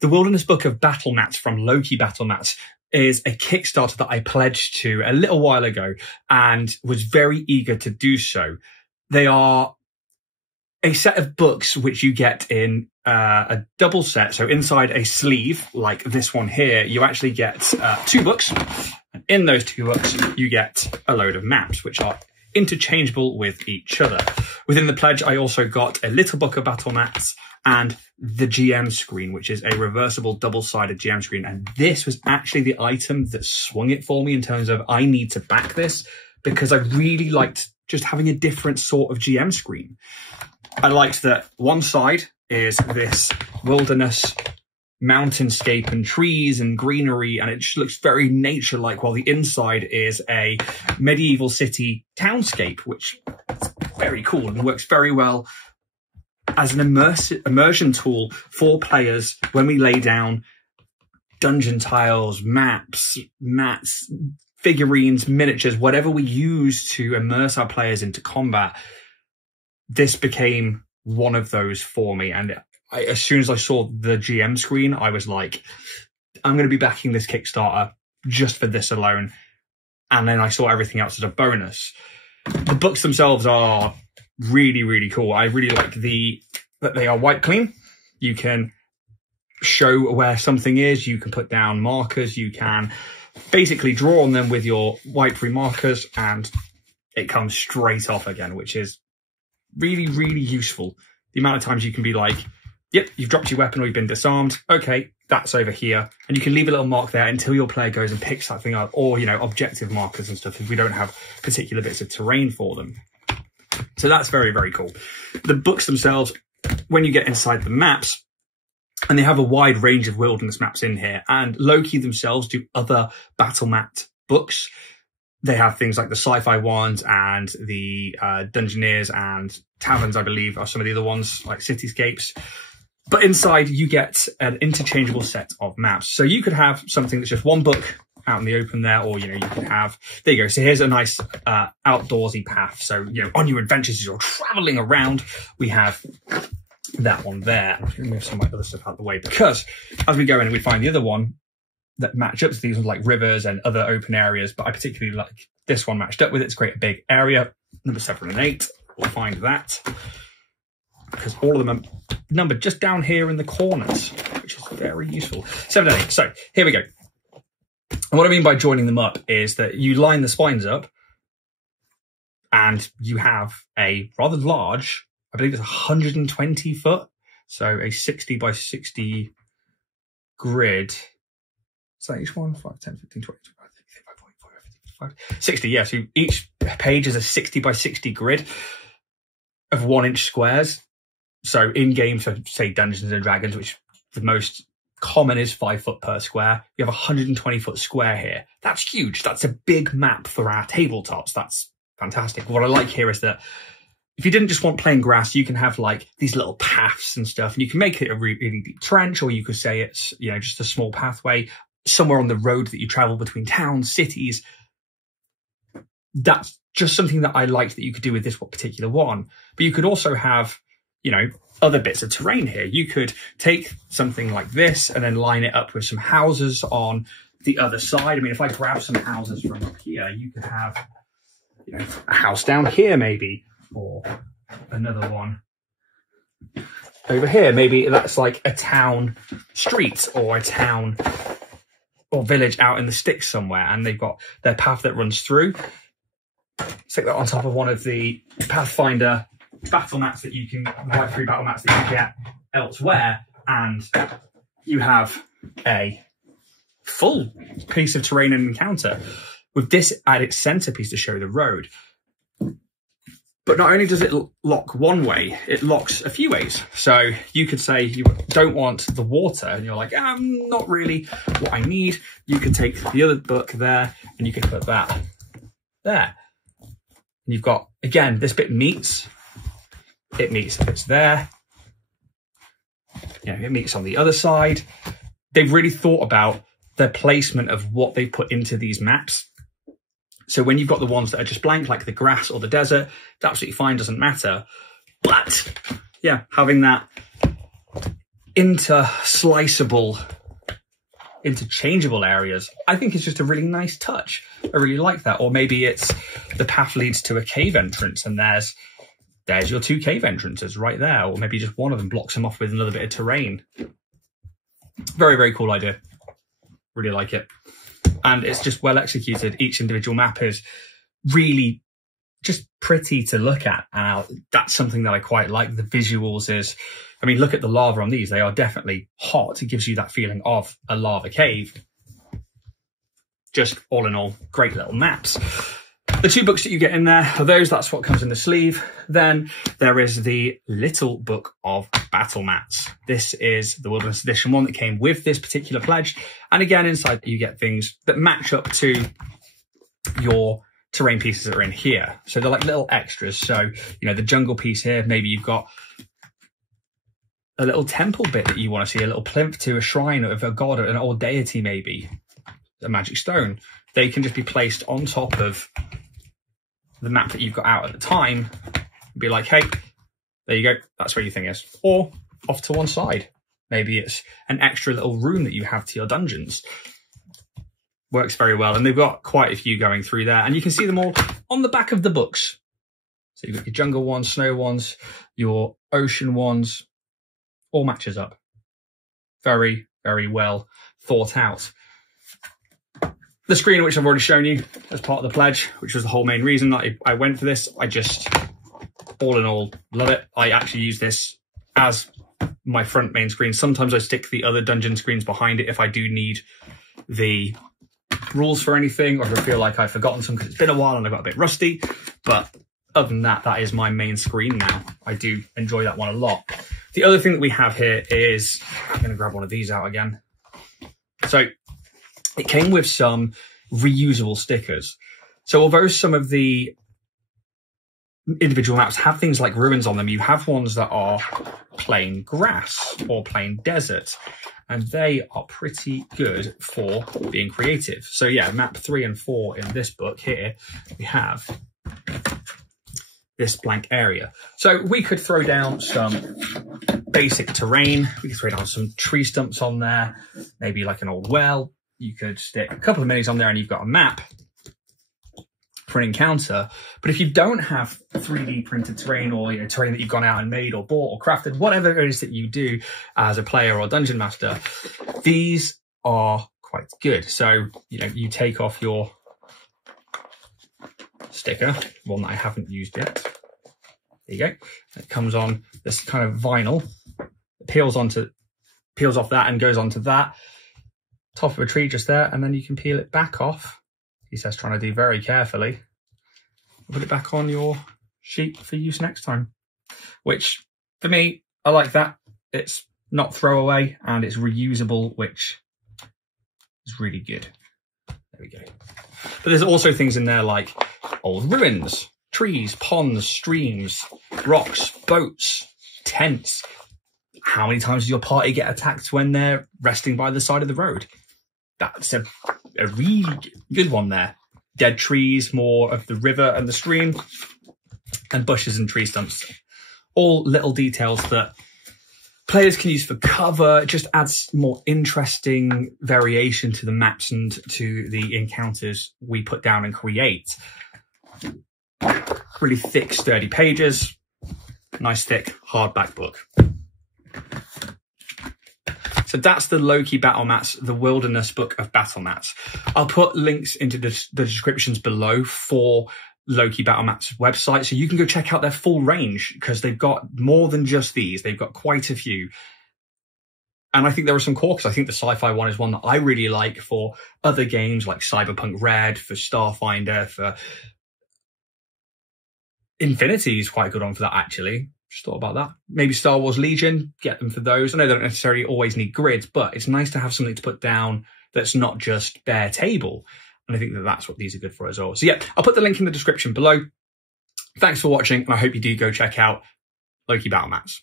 The Wilderness Book of Battlemats from Loke Batlemats is a Kickstarter that I pledged to a little while ago and was very eager to do so. They are a set of books which you get in a double set. So inside a sleeve, like this one here, you actually get 2 books. And in those 2 books, you get a load of maps, which are interchangeable with each other. Within the pledge, I also got a little book of Battlemats and the GM screen, which is a reversible double-sided GM screen. And this was actually the item that swung it for me in terms of I need to back this, because I really liked just having a different sort of GM screen. I liked that one side is this wilderness mountainscape and trees and greenery, and it just looks very nature-like, while the inside is a medieval city townscape, which is very cool and works very well as an immersion tool for players when we lay down dungeon tiles, maps, mats, figurines, miniatures, whatever we use to immerse our players into combat. This became one of those for me. And as soon as I saw the GM screen, I was like, I'm going to be backing this Kickstarter just for this alone. And then I saw everything else as a bonus. The books themselves are really, really cool. I really like that they are wipe clean. You can show where something is. You can put down markers. You can basically draw on them with your wipe-free markers, and it comes straight off again, which is really, really useful. The amount of times you can be like, yep, you've dropped your weapon or you've been disarmed. Okay, that's over here. And you can leave a little mark there until your player goes and picks that thing up, or, you know, objective markers and stuff if we don't have particular bits of terrain for them. So that's very, very cool. The books themselves, when you get inside the maps, and they have a wide range of wilderness maps in here, and Loke themselves do other Battlemat books. They have things like the sci-fi ones and the Dungeoneers and Taverns, I believe, are some of the other ones, like Cityscapes. But inside, you get an interchangeable set of maps. So you could have something that's just one book out in the open there, or, you know, you could have, there you go. So here's a nice outdoorsy path. So, you know, on your adventures as you're traveling around, we have that one there. I'm going to move some of my other stuff out of the way, because as we go in, we find the other one that match up to these ones, like rivers and other open areas, but I particularly like this one matched up with it. It's great, a big area. Number 7 and 8, we'll find that, because all of them are numbered just down here in the corners, which is very useful. 7 and 8. So here we go. And what I mean by joining them up is that you line the spines up and you have a rather large, I believe it's 120 foot, so a 60 by 60 grid. So each one, 5, 10, 15, 20, 25, 30, 35, 40, 45, 50, 55, 60. Yeah, so each page is a 60 by 60 grid of 1-inch squares. So in games, so say Dungeons and Dragons, which the most common is 5 foot per square, you have a 120 foot square here. That's huge. That's a big map for our tabletops. That's fantastic. What I like here is that if you didn't just want plain grass, you can have like these little paths and stuff, and you can make it a really deep trench, or you could say it's, you know, just a small pathway somewhere on the road that you travel between towns, cities. That's just something that I liked that you could do with this particular one. But you could also have, you know, other bits of terrain here. You could take something like this and then line it up with some houses on the other side. I mean, if I grab some houses from up here, you could have, you know, a house down here maybe, or another one over here. Maybe that's like a town street or a town or village out in the sticks somewhere, and they've got their path that runs through. Stick that on top of one of the Pathfinder battle mats that you can, wipe-free battle mats that you can get elsewhere, and you have a full piece of terrain and encounter with this at its centerpiece to show the road. But not only does it lock one way, it locks a few ways. So you could say you don't want the water, and you're like, not really what I need. You could take the other book there, and you could put that there. And you've got, again, this bit meets. It meets if it's there. You know, it meets on the other side. They've really thought about their placement of what they put into these maps. So when you've got the ones that are just blank, like the grass or the desert, it's absolutely fine, doesn't matter. But yeah, having that intersliceable, interchangeable areas, I think it's just a really nice touch. I really like that. Or maybe it's the path leads to a cave entrance and there's your 2 cave entrances right there. Or maybe just one of them blocks them off with another bit of terrain. Very, very cool idea. Really like it. And it's just well executed. Each individual map is really just pretty to look at. And that's something that I quite like. The visuals is, I mean, look at the lava on these. They are definitely hot. It gives you that feeling of a lava cave. Just all in all, great little maps. The 2 books that you get in there are those. That's what comes in the sleeve. Then there is the Little Book of Battlemats. This is the Wilderness Edition one that came with this particular pledge. And again, inside you get things that match up to your terrain pieces that are in here. So they're like little extras. So, you know, the jungle piece here, maybe you've got a little temple bit that you want to see, a little plinth to a shrine of a god, an old deity, maybe a magic stone. They can just be placed on top of the map that you've got out at the time. Be like, hey, there you go. That's where your thing is. Or off to one side. Maybe it's an extra little room that you have to your dungeons. Works very well. And they've got quite a few going through there. And you can see them all on the back of the books. So you've got your jungle ones, snow ones, your ocean ones. All matches up. Very, very well thought out. The screen, which I've already shown you as part of the pledge, which was the whole main reason that I went for this. I just, all in all, love it. I actually use this as my front main screen. Sometimes I stick the other dungeon screens behind it if I do need the rules for anything, or if I feel like I've forgotten some because it's been a while and I got a bit rusty. But other than that, that is my main screen now. I do enjoy that one a lot. The other thing that we have here is, I'm going to grab one of these out again. So it came with some reusable stickers. So although some of the individual maps have things like ruins on them, you have ones that are plain grass or plain desert, and they are pretty good for being creative. So yeah, map 3 and 4 in this book here, we have this blank area. So we could throw down some basic terrain. We could throw down some tree stumps on there, maybe like an old well. You could stick a couple of minis on there and you've got a map for an encounter. But if you don't have 3D printed terrain, or terrain that you've gone out and made or bought or crafted, whatever it is that you do as a player or dungeon master, these are quite good. So, you take off your sticker, one that I haven't used yet. There you go. It comes on this kind of vinyl. It peels off that and goes onto that. Top of a tree just there, and then you can peel it back off. He says trying to do very carefully. Put it back on your sheet for use next time. Which, for me, I like that. It's not throwaway and it's reusable, which is really good. There we go. But there's also things in there like old ruins, trees, ponds, streams, rocks, boats, tents. How many times does your party get attacked when they're resting by the side of the road? That's a really good one there. Dead trees, more of the river and the stream, and bushes and tree stumps. All little details that players can use for cover. It just adds more interesting variation to the maps and to the encounters we put down and create. Really thick, sturdy pages. Nice, thick, hardback book. So that's the Loke Batlemats, the Wilderness Book of Battlemats. I'll put links into the descriptions below for Loke Batlemats' website, so you can go check out their full range, because they've got more than just these. They've got quite a few. And I think there are some core, because I think the sci-fi one is one that I really like for other games like Cyberpunk Red, for Starfinder, for Infinity is quite a good one for that, actually. Just thought about that. Maybe Star Wars Legion, get them for those. I know they don't necessarily always need grids, but it's nice to have something to put down that's not just bare table. And I think that that's what these are good for as well. So yeah, I'll put the link in the description below. Thanks for watching, and I hope you do go check out Loke Batlemats.